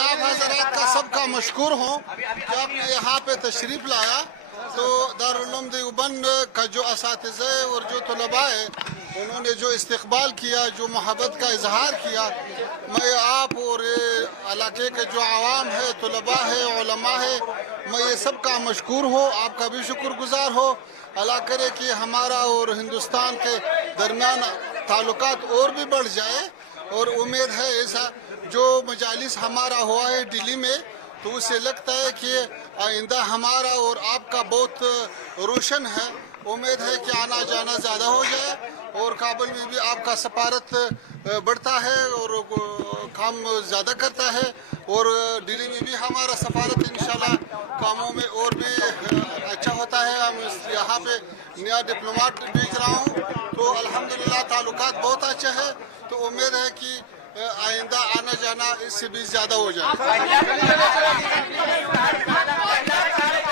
आप हजरात का सबका मशकूर हूँ कि आपने यहाँ पे तशरीफ़ लाया। तो दारुल उलूम देवबंद का जो असातिज़े और जो तलबा है उन्होंने जो इस्तकबाल किया, जो मोहब्बत का इजहार किया, मैं आप और इलाके के जो आवाम है, तलबा है, उलमा है, मैं ये सब का मशकूर हो, आपका भी शुक्रगुजार हो। अल्लाह करे कि हमारा और हिंदुस्तान के दरमियान ताल्लुकात और भी बढ़ जाए। और उम्मीद है ऐसा जो मजालिस हमारा हुआ है दिल्ली में, तो उससे लगता है कि आइंदा हमारा और आपका बहुत रोशन है। उम्मीद है कि आना जाना ज़्यादा हो जाए और काबुल में भी आपका सफारत बढ़ता है और काम ज़्यादा करता है, और दिल्ली में भी हमारा सफारत इंशाल्लाह कामों में और भी अच्छा होता है। हम यहाँ पे नया डिप्लोमेट भेज रहा हूँ, तो अल्हम्दुलिल्लाह ताल्लुकात बहुत अच्छा है। तो उम्मीद है कि आइंदा आना जाना इससे भी ज़्यादा हो जाए।